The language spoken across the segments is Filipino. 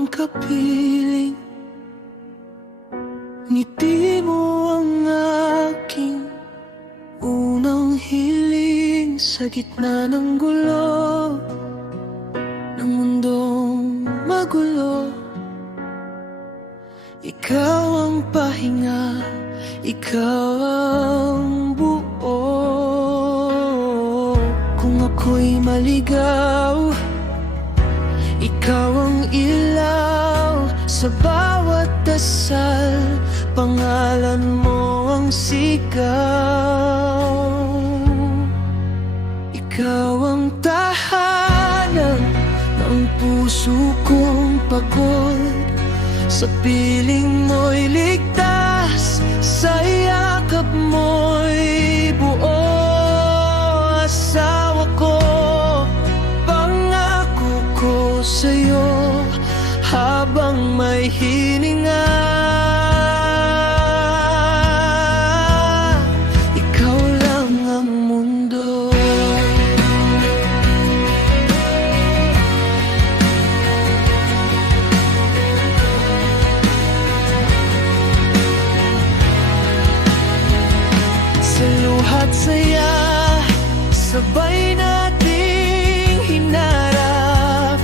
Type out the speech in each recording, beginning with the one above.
ang kapiling, ngiti mo ang aking unang hiling. Sa gitna ng gulo ng mundong magulo, ikaw ang pahinga, ikaw ang buo. Kung ako'y maligaw, ikaw ang ilaw. Sa bawat dasal, pangalan mo ang sigaw. Ikaw ang tahanan ng puso kong pagod. Sa piling mo'y ligtas, sa yakap mo'y buo. Asawa ko, pangako ko sa'yo habang may hininga. Ikaw lang ang mundo. Sa luha't saya, sabay nating hinarap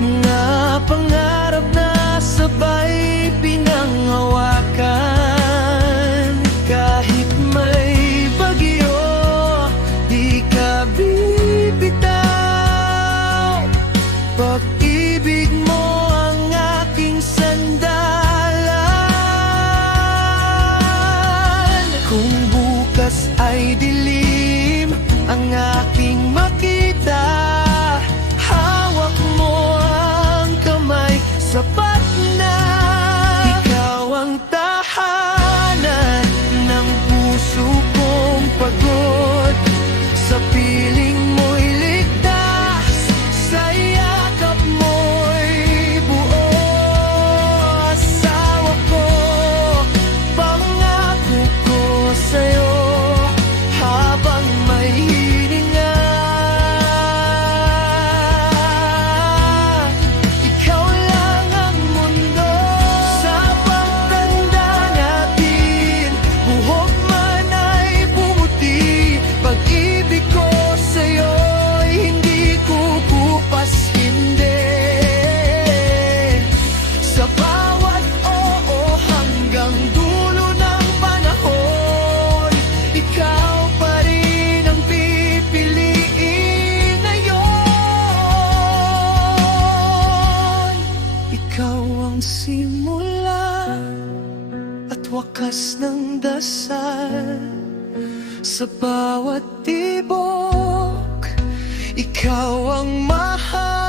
mga pangarap na sabay pinanghawakan. Kahit may bagyo, di ka bibitaw. Pag-ibig mo ang aking sandalan. Kung bukas ay dilim ang aking makita, hawak mo ang kamay, sapat na. Ikaw ang tahanan ng puso kong pagod. Sa piling mo'y ligtas, sa yakap mo'y buo. Asawa ko, pangako ko sa'yo habang may hininga. Ikaw lang ang mundo. Sa pagtanda natin, buhok man ay pumuti. Pag-ibig ko sa'yo'y hindi kukupas, hindi. Sa bawat oo hanggang dulo ng panahon, ikaw pa rin ang pipiliin ngayon. Ikaw ang simula at wakas ng dasal. Sa bawat tibok, ikaw ang mahal.